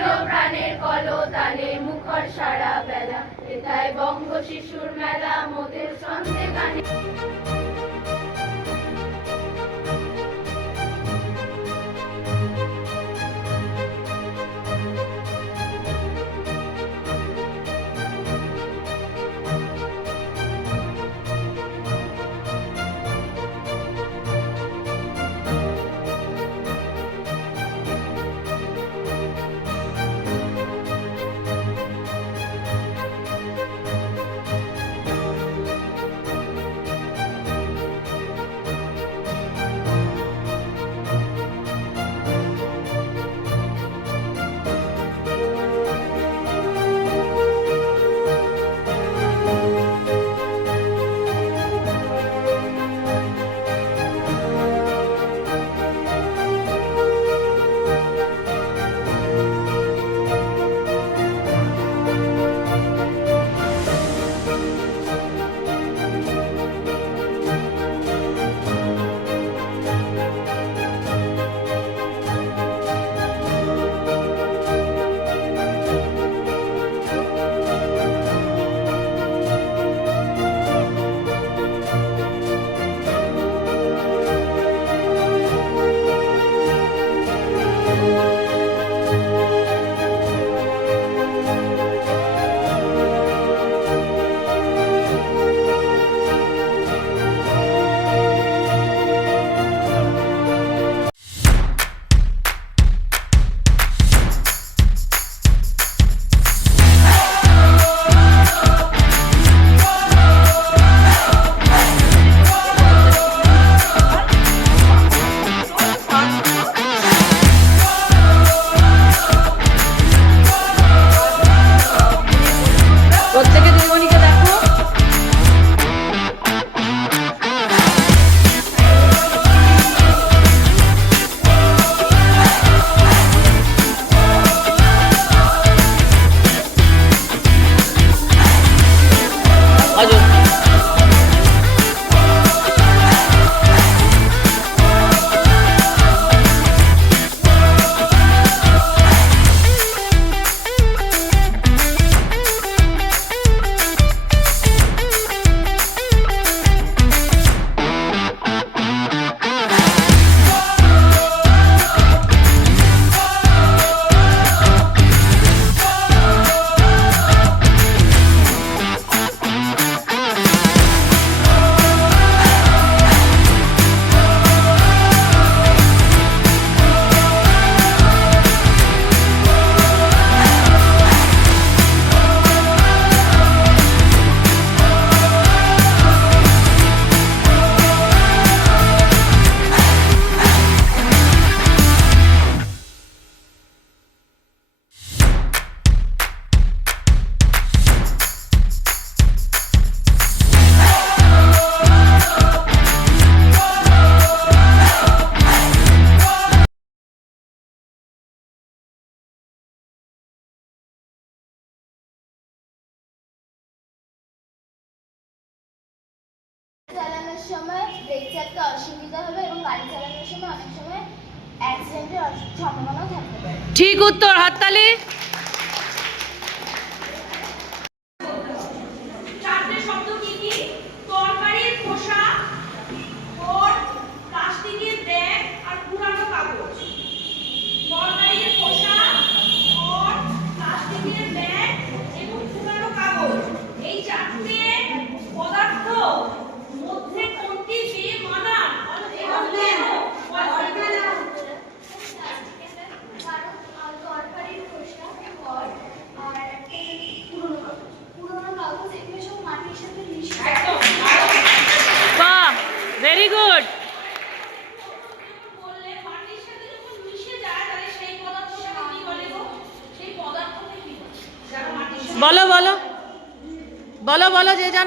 প্রাণের প্রাণের কলতালে মুখর সারা বেলা। এটাই বঙ্গ শিশুর মেলা মোদের সন্ধে কানে ঠিক উত্তর হাততালি।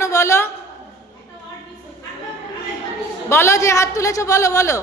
বলো? বলো যে হাত তুলেছো বলো বলো।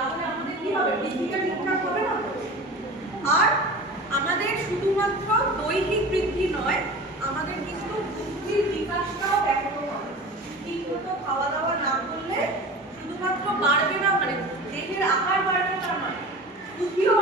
আমাদের আর আমাদের শুধুমাত্র দৈহিক বৃদ্ধি নয়, আমাদের কিন্তু বুদ্ধির বিকাশটাও ব্যাহত হবে। ঠিকমতো খাওয়া দাওয়া না করলে শুধুমাত্র বাড়বে না মানে দেহের আকার বাড়বে তা নয় বুদ্ধিও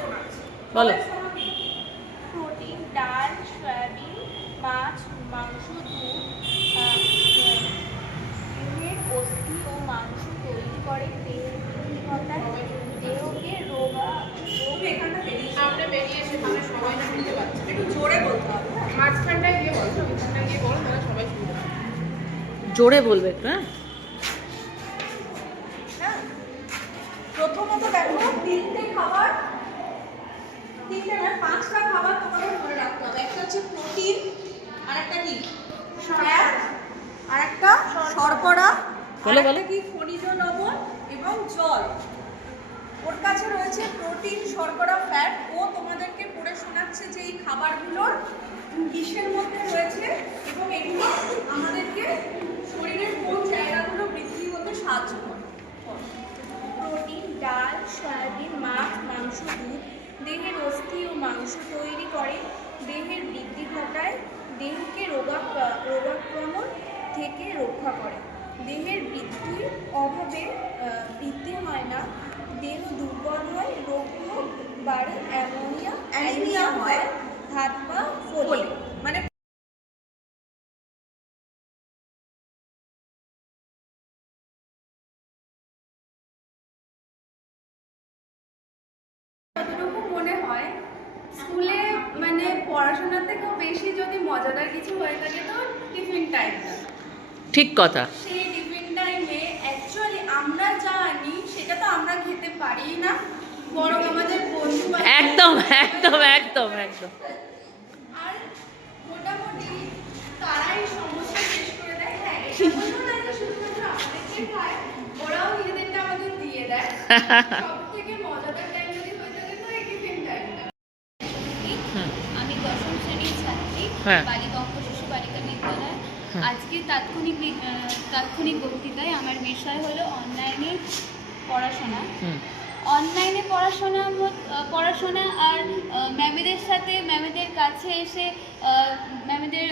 শোনাচ্ছি। বলো। করে শোনাবি? প্রোটিন ডাল সয়াবিন মাছ মাংস অস্থি ও মাংস তৈরি করে দেহকে রোগা বেরিয়ে আমরা বেরিয়ে এসে তাহলে সবাই শুনতে পাচ্ছে। একটু জোরে বলতে হবে হ্যাঁ? মাঝখানটায় গিয়ে গিয়ে বলো তাহলে সবাই শুনতে জোরে বলবে একটু হ্যাঁ। প্রথমত দেখো তিনটে খাবার তিনটে না পাঁচটা খাবার তোমাদের মনে রাখতে হবে। একটা হচ্ছে প্রোটিন আর একটা কি? ফ্যাট আর একটা শর্করা। আর বলো, বলো। একটা কি? খনিজ লবণ এবং জল। ওর কাছে রয়েছে প্রোটিন শর্করা ফ্যাট। ও তোমাদেরকে পড়ে শোনাচ্ছে যে এই খাবারগুলোর কিসের মধ্যে রয়েছে এবং এগুলো আমাদেরকে শরীরের কোন জায়গাগুলো বৃদ্ধি হতে সাহায্য করে প্রোটিন ডাল সয়াবিন মাছ মাংস দুধ দেহের অস্থি ও মাংস তৈরি করে দেহের বৃদ্ধি ঘটায় দেহকে রোগা রোগাক্রমণ থেকে রক্ষা করে দেহের বৃদ্ধির অভাবে বৃদ্ধি হয় না। দেহ দুর্বল হয় রোগ বাড়ে অ্যামোনিয়া অ্যানিমিয়া হয়। হাত পা ফলে। ফোলে। মানে যতটুকু মনে হয় স্কুলে মানে পড়াশোনার থেকেও বেশি যদি মজাদার কিছু হয়ে থাকে তো টিফিন টাইমটা ঠিক কথা। সেই টিফিন টাইমে অ্যাকচুয়ালি আমরা আনি সেটা তো আমরা খেতে পারি না। বরং আমাদের বন্ধু একদম একদম একদম একদম। আর মোটামুটি তারাই সমস্যা শেষ করে দেয়। হ্যাঁ এটা বলব না যে শুধুমাত্র আমাদেরকে খায় ওরাও নিজেদেরটা আমাদের দিয়ে দেয়। সব থেকে মজাদার টাইম যদি হয়ে থাকে তো এই টিফিন টাইমটা। আমি দশম শ্রেণির ছাত্রী হ্যাঁ। আজকে তাৎক্ষণিক তাৎক্ষণিক বক্তৃতায় আমার বিষয় হলো অনলাইনে পড়াশোনা। অনলাইনে পড়াশোনা পড়াশোনা আর ম্যামেদের সাথে ম্যামেদের কাছে এসে ম্যামেদের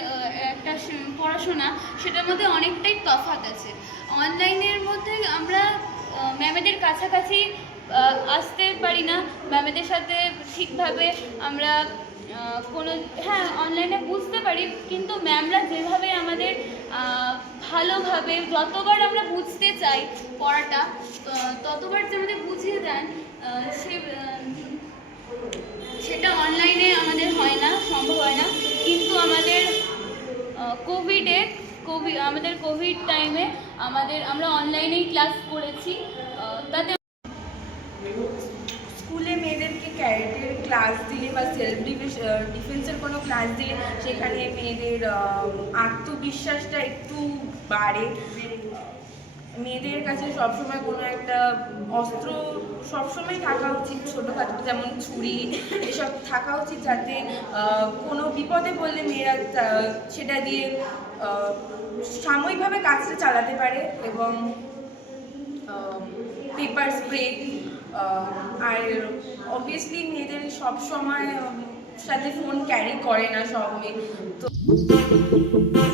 একটা পড়াশোনা সেটার মধ্যে অনেকটাই তফাৎ আছে। অনলাইনের মধ্যে আমরা ম্যামেদের কাছাকাছি আসতে পারি না। ম্যামেদের সাথে ঠিকভাবে আমরা কোনো হ্যাঁ অনলাইনে বুঝতে পারি, কিন্তু ম্যামরা যেভাবে আমাদের ভালোভাবে যতবার আমরা বুঝতে চাই পড়াটা ততবার যে আমাদের বুঝিয়ে দেন সে সেটা অনলাইনে আমাদের হয় না, সম্ভব হয় না। কিন্তু আমাদের কোভিডে কোভিড আমাদের কোভিড টাইমে আমাদের, আমরা অনলাইনেই ক্লাস করেছি তাতে ক্লাস দিলে বা সেলফ ডিফেন্সের কোনো ক্লাস দিলে সেখানে মেয়েদের আত্মবিশ্বাসটা একটু বাড়ে। মেয়েদের কাছে সবসময় কোনো একটা অস্ত্র সবসময় থাকা উচিত, ছোটোখাটো যেমন ছুরি, এসব থাকা উচিত যাতে কোনো বিপদে পড়লে মেয়েরা সেটা দিয়ে সাময়িকভাবে কাজটা চালাতে পারে এবং পেপার স্প্রে আর অবভিয়াসলি মেয়েদের সব সময় সাথে ফোন ক্যারি করে না সব মেয়ে। তো